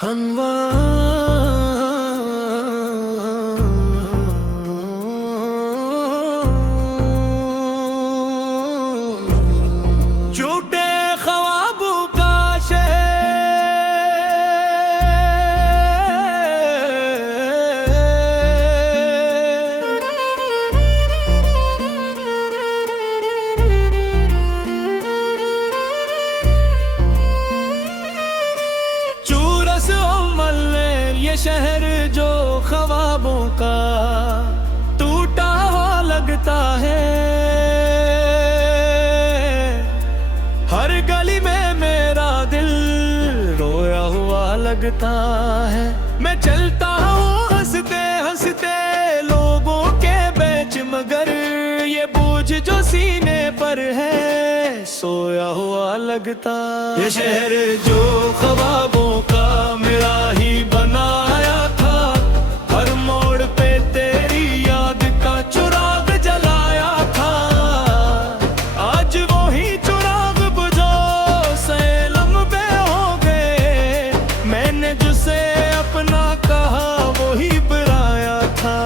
हनवा झूठे ख्वाबों का ये शहर जो ख्वाबों का टूटा हुआ लगता है। हर गली में मेरा दिल रोया हुआ लगता है। मैं चलता हूँ हंसते हंसते लोगों के बीच, मगर ये बोझ जो सीने पर है सोया हुआ लगता। ये शहर जो ख्वाबों का मेरा ही बनाया था, हर मोड़ पे तेरी याद का चिराग जलाया था। आज वो ही चिराग बुझो से लम्बे हो गए, मैंने जिसे अपना कहा वो ही पराया था।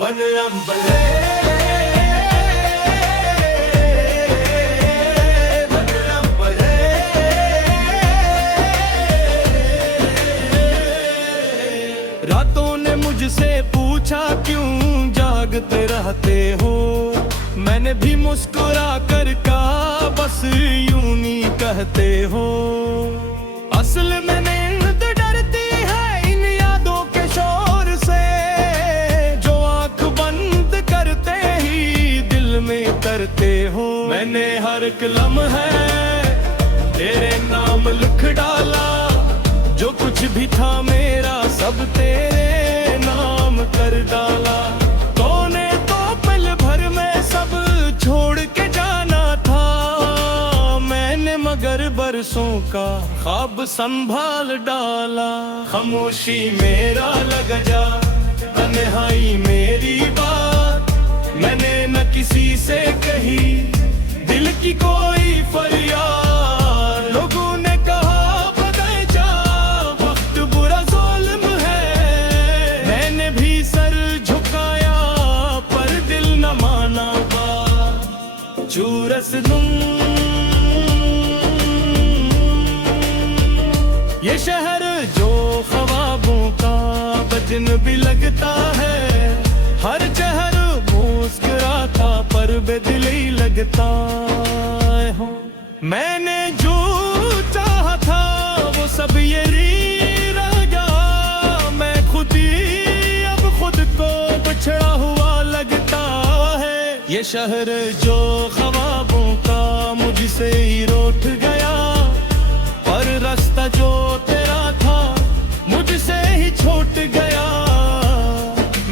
वन लम्बे रातों ने मुझसे पूछा क्यों जागते रहते हो। मैंने भी मुस्कुरा कर कहा बस यूं ही कहते हो। असल में नींद डरती है इन यादों के शोर से, जो आंख बंद करते ही दिल में तरते हो। मैंने हर एक लम्हे तेरे नाम लिख डाला, जो कुछ भी था मेरा सब तेरे नाम कर डाला। तूने तो पल भर में सब छोड़ के जाना था, मैंने मगर बरसों का ख्वाब संभाल डाला। खामोशी मेरा लग जा, तन्हाई मेरी बात मैंने न किसी से कही, दिल की कोई फरियाद। लोगों ने कहा चूरस तुम ये शहर जो ख्वाबों का बजन भी लगता है। हर चेहर मुस्कुराता पर बेदिली लगता हो। मैंने जो चाहा था वो सब ये रह गया। मैं खुद ही अब खुद को बिछड़ा हुआ लगता है। ये शहर जो ख्वाबों का मुझसे ही रूठ गया, और रास्ता जो तेरा था मुझसे ही छूट गया।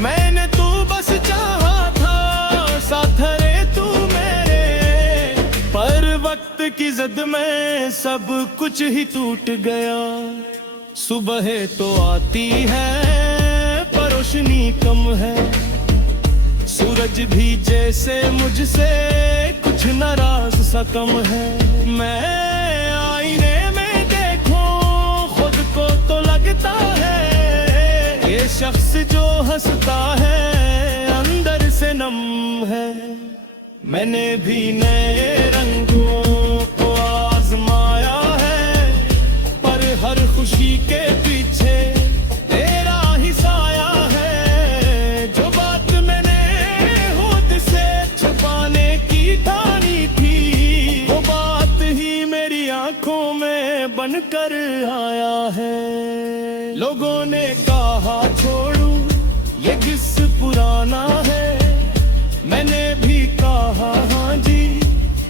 मैंने तू बस चाहा था साथ रे तू मेरे, पर वक्त की जिद में सब कुछ ही टूट गया। सुबह तो आती है पर रोशनी कम है, सूरज भी जैसे मुझसे कुछ नाराज सा कम है। मैं आईने में देखूं खुद को तो लगता है ये शख्स जो हंसता है अंदर से नम है। मैंने भी नए रंगों को आजमाया है, पर हर खुशी के पीछे तेरा ही साया है। जो बात मैंने खुद से छुपाने की ठानी थी, वो बात ही मेरी आंखों में बनकर आया है। लोगों ने कहा छोड़ू ये किस पुराना है, मैंने भी कहा हाँ जी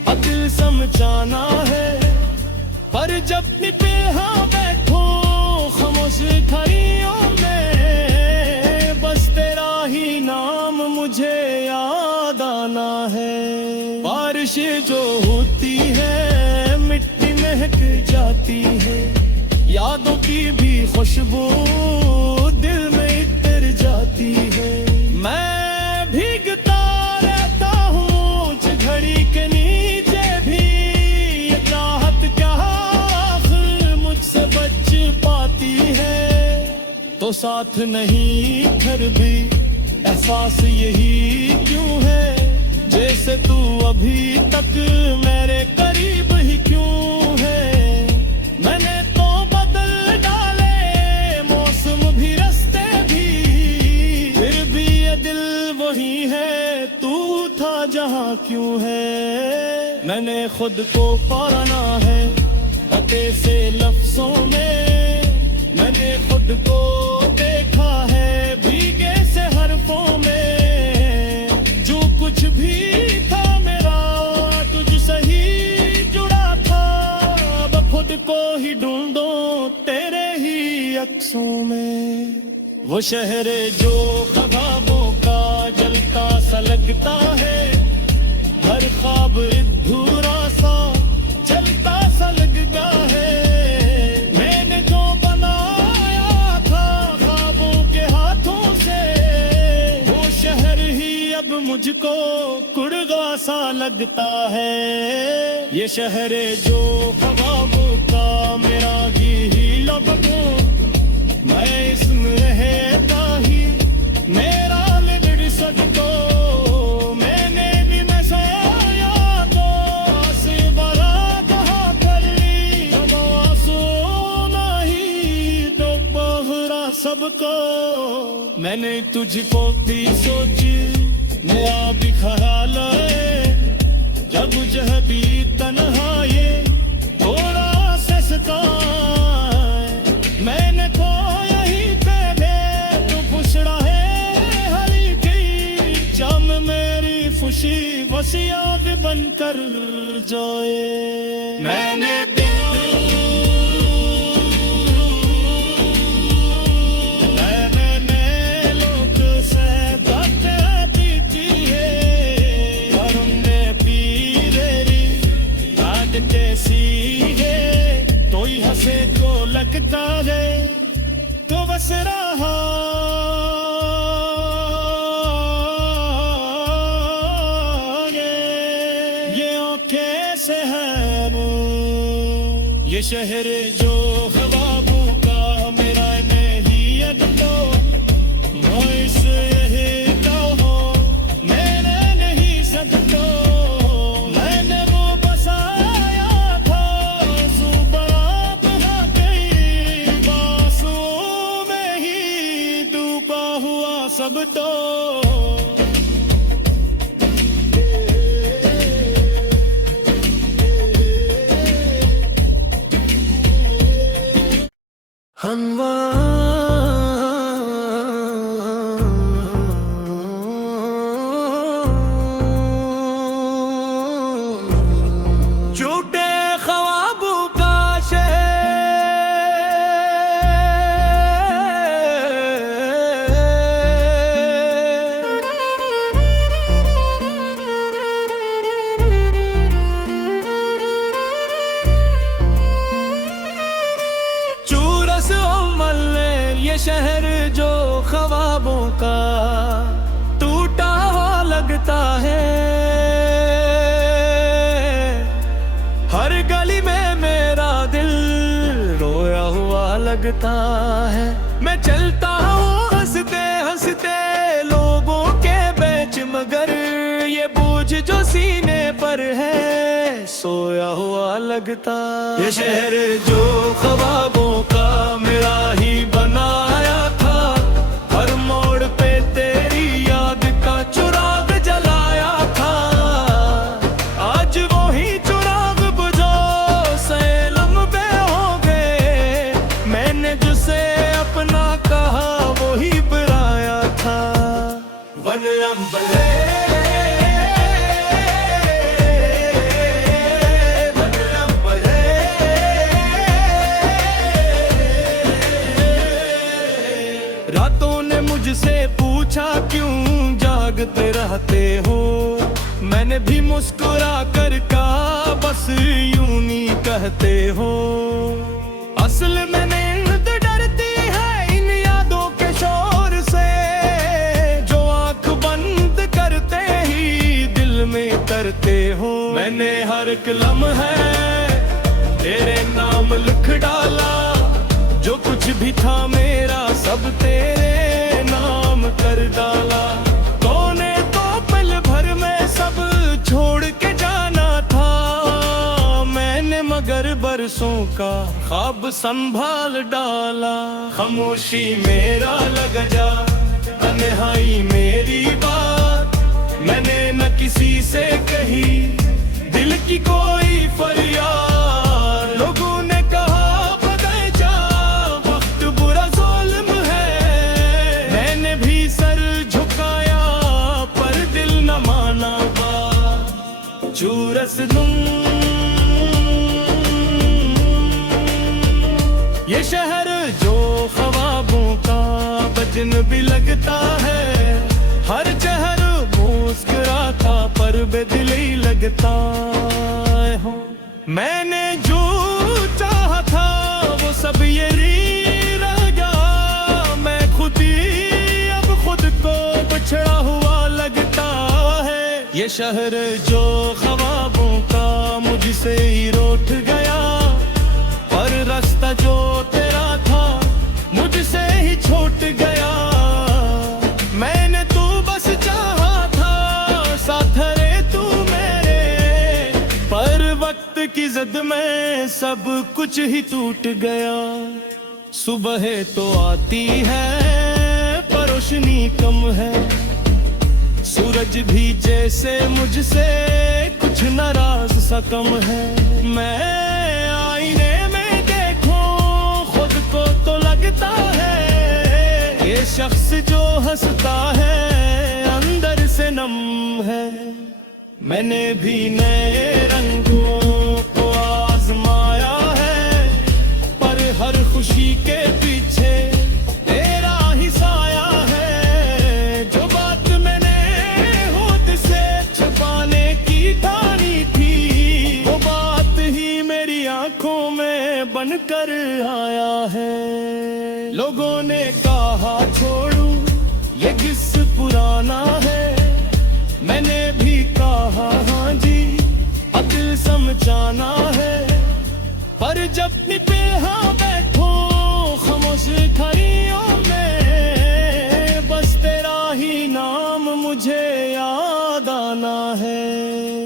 अब दिल समझाना है। पर जब पे हाँ बैठो खामोश खड़ियों में, बस तेरा ही नाम मुझे याद आना है। बारिश जो होती है मिट्टी महक जाती है, यादों की भी खुशबू दिल में इतर जाती है। मैं भीगता रहता हूँ घड़ी के नीचे भी, ये चाहत क्या मुझसे बच पाती आती है तो साथ नहीं फिर भी एहसास यही क्यों है जैसे तू अभी तक मेरे करीब ही क्यों है। मैंने तो बदल डाले मौसम भी रास्ते भी फिर भी ये दिल वही है तू था जहां क्यों है। मैंने खुद को पाना है पते से लफ्जों में मैंने खुद को देखा है भीगे से हरफों में जो कुछ भी था मेरा तुझसे ही जुड़ा था अब खुद को ही ढूंढो तेरे ही अक्सों में। वो शहर जो ख्वाबों का जलता सा लगता है हर ख्वाब अधूरा सा चलता सा लगता है। मैंने जो बनाया था ख्वाबों के हाथों से वो शहर ही अब मुझको कुड़गा सा लगता है। ये शहर जो ख्वाबों का मेरा ही लगो मैं इसमें रहता ही मेरा लिबड़ सकतो मैंने भी मैं सोया तो आसे बरा कहा कर ली अब आंसू नहीं तो बहरा सबको। मैंने तुझको भी सोची मेरा भी ख्याल जब जह भी तन्हा ये थोड़ा से सताए मैंने तो यही पे तू पुछड़ा है हरी की चम मेरी खुशी बस याद बनकर जाए। मैंने लोग से बातें की है और हमने पी तेरी याद कैसी है तो ही हंसे को लगता है तो बस रहा ये आंखें से है वो ये शहर जो ख्वाबों का मेरा नहीं अब तो मोइस यही तो हो मैंने नहीं सकता मैंने वो बसाया था सुबह बना गई बासों में ही डूबा हुआ सब तो। झूठे ख्वाबों का चूरस ये शहर जो ख्वाबों का टूटा हुआ लगता है हर गली में मेरा दिल रोया हुआ लगता है। मैं चलता हूँ हंसते हंसते लोगों के बीच मगर ये बोझ जो सीने पर है सोया हुआ लगता। ये शहर जो ख्वाबों का मेरा ही बनाया था हर मोड़ पे तेरी याद का चुराग जलाया था आज वो ही चुराग बुझो से लम्बे हो गए मैंने जिसे अपना कहा वो ही पराया था। वन अम्बले रातों ने मुझसे पूछा क्यों जागते रहते हो मैंने भी मुस्कुरा कर कहा बस यूं नहीं कहते हो। असल में नींद डरती है इन यादों के शोर से जो आंख बंद करते ही दिल में तरते हो। मैंने हर एक लम्हा तेरे नाम लिख डाला जो कुछ कुछ भी था मेरा सब तेरे नाम कर डाला। तूने तो पल भर में सब छोड़ के जाना था, मैंने मगर बरसों का ख्वाब संभाल डाला। खामोशी मेरा लग जा, तन्हाई मेरी बात मैंने न किसी से कही, दिल की कोई फरियाद। लोगों ने कहा बदल जा, वक्त बुरा ज़ुल्म है, मैंने भी सर झुकाया पर दिल न माना बात। चूरस दूं ये शहर जो ख्वाबों का वजन भी लगता है, हर चेहर मुस्कुराता पर बेदिली लगता है। मैंने जो चाहा था वो सब ये रह गया, मैं खुद ही अब खुद को बिछड़ा हुआ लगता है। ये शहर जो ख्वाबों का मुझसे ही रूठ गया, पर रास्ता जो तेरा था मुझसे ही छूट गया। मैंने तू बस चाहा था, साथ रे तू मेरे, पर वक्त की जिद में सब कुछ ही टूट गया। सुबह तो आती है पर रोशनी कम है, सूरज भी जैसे मुझसे कुछ नाराज सा कम है। मैं आईने में देखूं खुद को तो लगता है, ये शख्स जो हंसता है अंदर से नम है। मैंने भी नए रंगों को आजमाया है, पर हर खुशी के पीछे तेरा ही साया है। जो बात मैंने खुद से छुपाने की ठानी थी, वो बात ही मेरी आंखों में बनकर आया है। लोगों ने कहा छोड़ू ये किस्सा पुराना है, मैंने भी कहा हाँ जी अब दिल समझाना है। पर जब भी पे हाँ बैठो खामोश खड़ियों में, बस तेरा ही नाम मुझे याद आना है।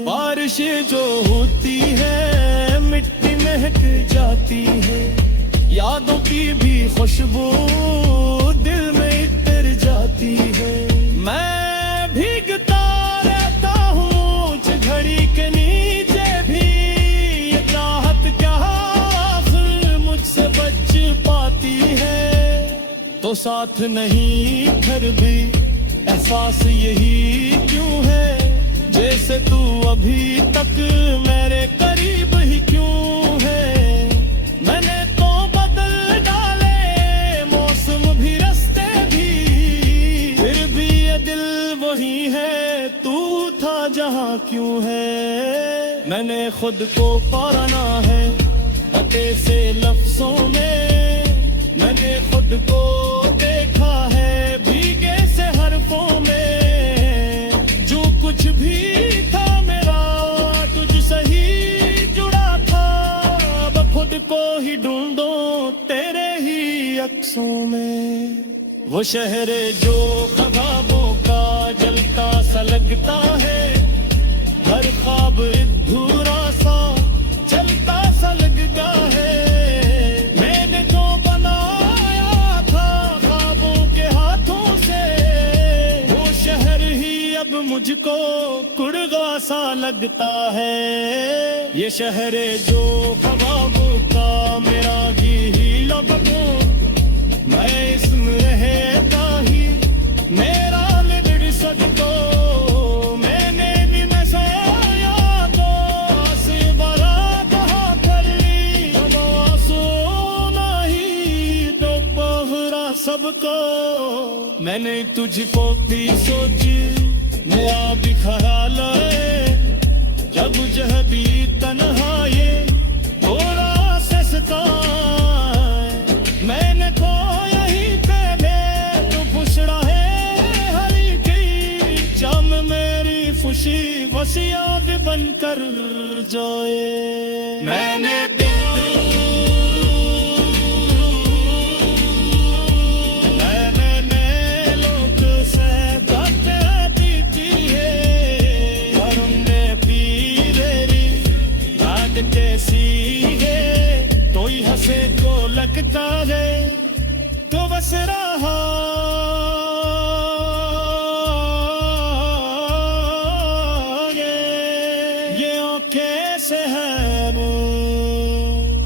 बारिश जो होती है मिट्टी महक जाती है, यादों की भी खुशबू दिल में इतर जाती है। मैं भीगता रहता हूँ घड़ी के नीचे भी, ये चाहत क्या आखिर मुझसे बच पाती है। तो साथ नहीं फिर भी एहसास यही क्यों है, जैसे तू अभी तक मेरे करीब ही क्यों है। मैंने तो बदल डाले मौसम भी रास्ते भी, फिर भी ये दिल वही है, तू था जहाँ क्यों है। मैंने खुद को पाना है हटे से लफ्जों में, मैंने खुद को देखा है भीगे से हरफों में। जो कुछ भी था मेरा तुझसे ही जुड़ा था, अब खुद को ही ढूंढो तेरे ही अक्सों में। वो शहर जो ख्वाबों का जलता सा लगता है, हर ख्वाब अधूरा सा चलता सा लगता है। मैंने जो बनाया था ख्वाबों के हाथों से, वो शहर ही अब मुझको कुड़गा सा लगता है। ये शहर जो ख्वाबों का मेरा ही लगो, मैं इसमें रहता ही मेरा लिबड़ सकतो। मैंने भी मैं सोया तो आसे बरा कहा कर ली, अब सोना ही दोपहरा सबको। मैंने तुझको भी सोच नया भी ख्याल है, जब जह भी तन्हाई थोड़ा से सताए। मैंने तो यही पहले तो पुछड़ा है हरी की, जम मेरी खुशी वसियात बनकर जाए। मैंने आ गए तो बस रहा ये आंखें से है वो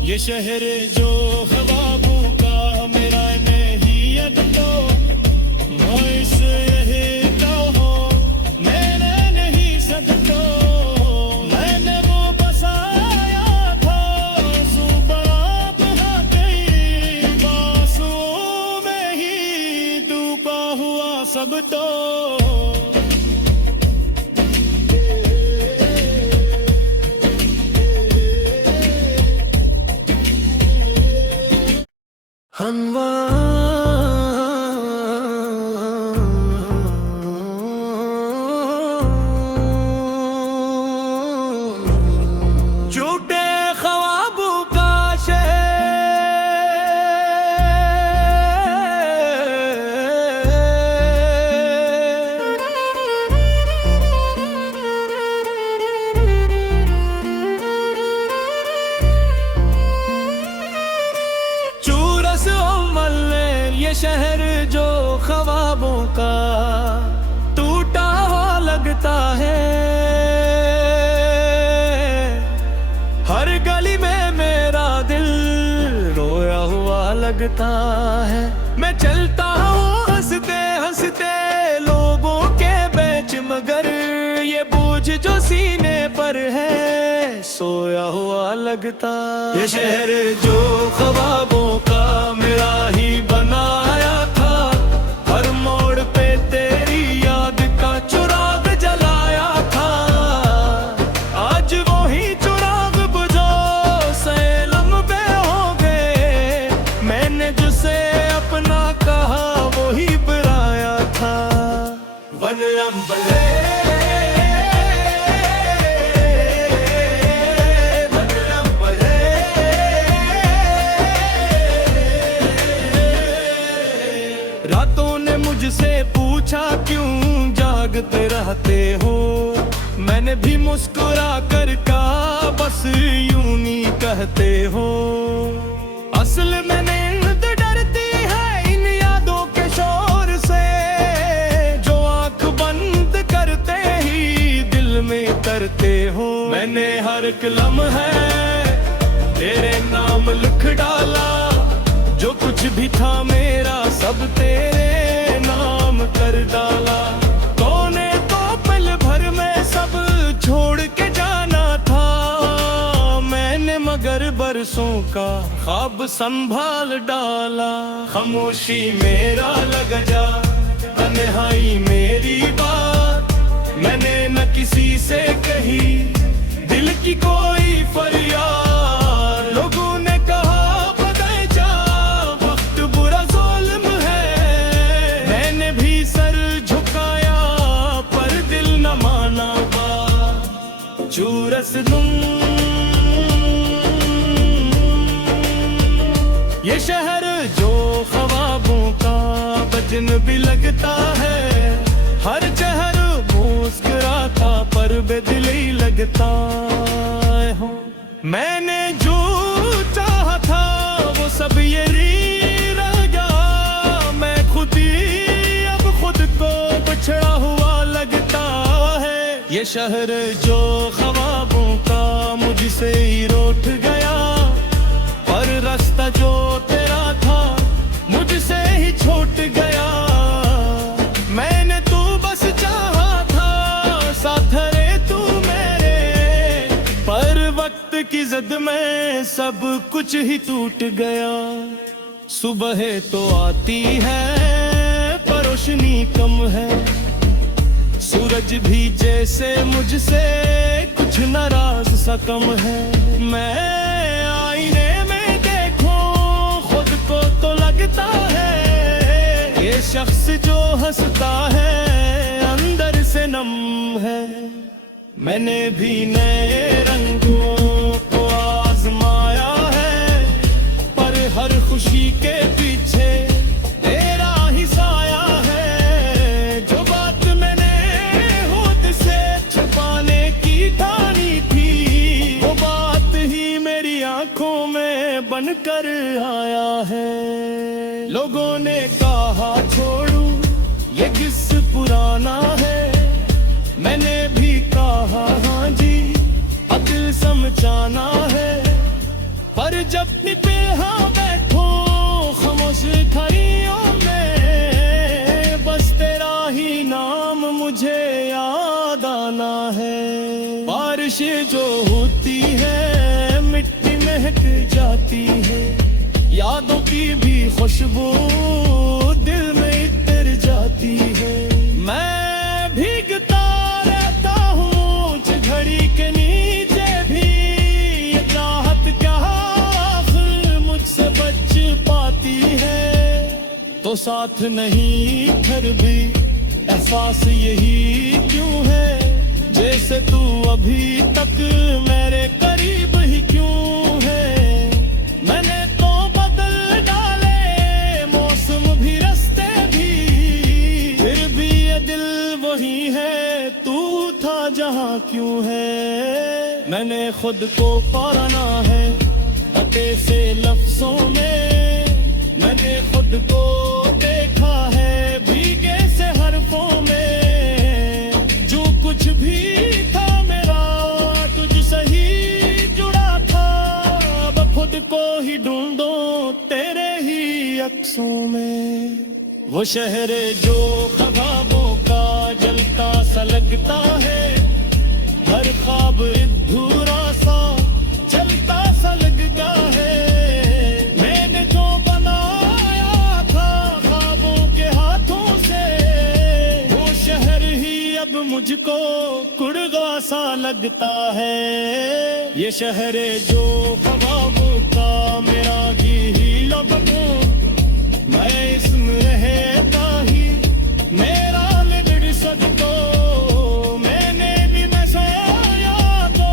ये शहर जो ख्वाबों का मेरा नहीं अब तो मोइस यही तो हो मैंने नहीं सकता मैंने वो बसाया था सुबह बहा गई बासों में ही डूबा हुआ सब तो झूठे ख्वाबों का चूरस उम्मल ये शहर जो ख्वाबों का टूटा हुआ लगता है हर गली में मेरा दिल रोया हुआ लगता है मैं चलता हूँ हंसते हंसते लोगों के बीच मगर ये बोझ जो सीने पर है सोया हुआ लगता ये शहर जो ख्वाबों का मेरा ही बनाया था हर मोड़ पे तेरी याद का चिराग जलाया था आज वो ही चिराग बुझो से लम्बे हो गए मैंने जिसे अपना कहा वो ही बुराया था वन अम्बले रातों ने मुझसे पूछा क्यों जागते रहते हो मैंने भी मुस्कुरा कर कहा बस यूं नहीं कहते हो असल में नींद डरती है इन यादों के शोर से जो आंख बंद करते ही दिल में तरते हो मैंने हर कलम है तेरे नाम लिख डाला जो कुछ भी था मेरा सब तेरे नाम कर डाला तूने तो पल भर में सब छोड़ के जाना था मैंने मगर बरसों का ख्वाब संभाल डाला खामोशी मेरा लग जा तन्हाई मेरी बात मैंने न किसी से कही दिल की कोई फरियाद लोगों ने कहा चूरस तुम ये शहर जो ख्वाबों का बजन भी लगता है हर चेहर मुस्कुराता पर बेदिली लगता है मैंने जो चाहा था वो सब ये रह गया मैं खुद ही अब खुद को बिछड़ा हुआ लगता है ये शहर जो ख्वाबों का मुझसे ही रूठ गया पर रास्ता जो तेरा था मुझसे ही छूट गया मैंने तू बस चाहा था साथ रे तू मेरे पर वक्त की जिद में सब कुछ ही टूट गया सुबह तो आती है पर रोशनी कम है सूरज भी जैसे मुझसे कुछ नाराज सा कम है मैं आईने में देखूं खुद को तो लगता है ये शख्स जो हंसता है अंदर से नम है मैंने भी नए रंगों को आजमाया है पर हर खुशी के पीछे तेरा ही साया है जो बात मैंने खुद से छुपाने की ठानी थी वो बात ही मेरी आंखों में बनकर आया है लोगों ने कहा छोड़ू ये किस्सा पुराना है, मैंने भी कहा हाँ जी अब दिल समझाना है। पर जब पे हाँ बैठो खामोश खड़ियों में, बस तेरा ही नाम मुझे याद आना है। बारिश जो होती है मिट्टी महक जाती है, यादों की भी खुशबू दिल में इतर जाती है। मैं भीगता रहता हूँ घड़ी के नीचे भी, ये चाहत क्या आखिर मुझसे बच पाती है। तो साथ नहीं फिर भी एहसास यही क्यों है, जैसे तू अभी तक मेरे करीब ही क्यों है। मैंने तो बदल डाले मौसम भी रास्ते भी, फिर भी ये दिल वही है, तू था जहाँ क्यों है। मैंने खुद को पाना है अते से लफ्जों में, मैंने खुद को देखा है भीगे से हरफों में। जो कुछ भी था मेरा तुझसे ही जुड़ा था, अब खुद को ही ढूंढो तेरे ही अक्सों में। वो शहर जो ख्वाबों का जलता सा लगता है, हर ख्वाब अधूरा सा चलता सा लगता है। मैंने जो बनाया था ख्वाबों के हाथों से, वो शहर ही अब मुझको कुड़गा सा लगता है। ये शहर जो ख्वाबों का मेरा ही लगो, मैं इसमें रहता ही मेरा लिबड़ सकतो। मैंने भी मैं सोया तो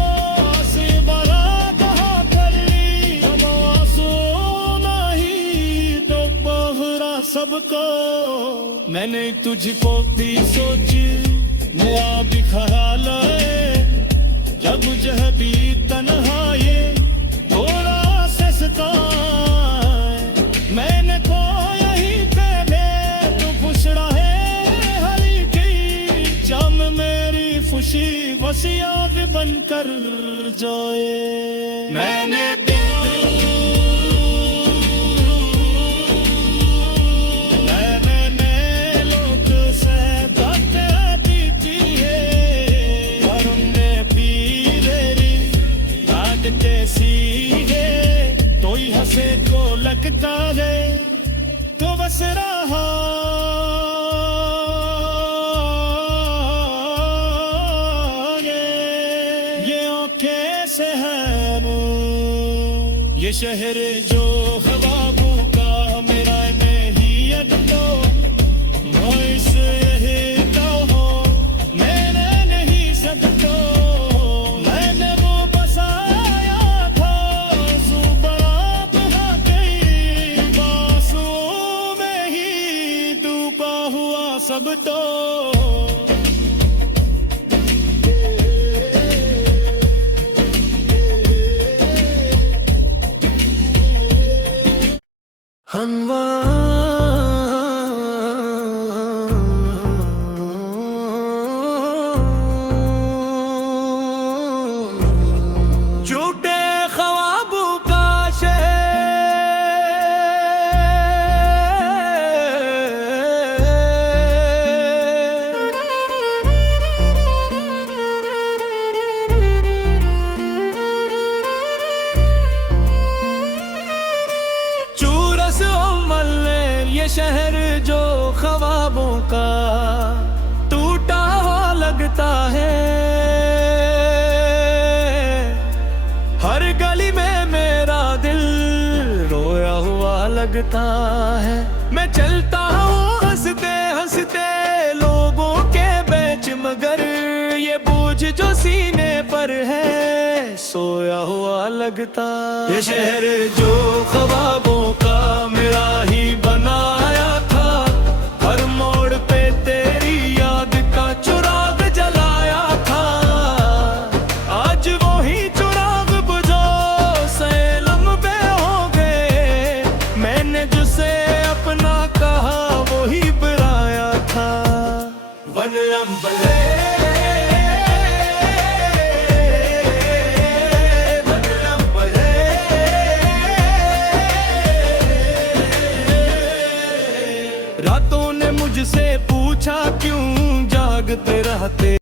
आसे बरा कहा कर ली, अब आंसू नहीं तो बहरा सबको। मैंने तुझको भी सोच मुआ भी ख्याल है, जब जह भी तन्हाई थोड़ा से सताए। मैंने तो यही पहले तो पुछड़ा है हरी की, जम मेरी खुशी बस याद बनकर जाए। मैंने हंसे को लगता है तो बस रहा ये आंखें से है वो। ये शहर जो ख्वाबों का मेरा नहीं अटको, वॉइस यही तो हो मैंने नहीं सकता। मैंने वो बसाया था सुबह बासों में ही डूबा हुआ सब तो। झूठे ख्वाबों का चूरस ये शहर जो ख्वाबों का टूटा हुआ लगता है। हर गली में मेरा दिल रोया हुआ लगता है। मैं चलता हूँ हंसते हंसते लोगों के बीच, मगर ये बोझ जो सीने पर है सोया हुआ लगता। ये शहर जो ख्वाबों का मेरा ही बनाया था, हर मोड़ पे तेरी याद का चिराग जलाया था। आज वो ही चिराग बुझो से लम्बे हो गए, मैंने बन अम्बरे बन अम्बरे रातों ने मुझसे पूछा क्यों जागते रहते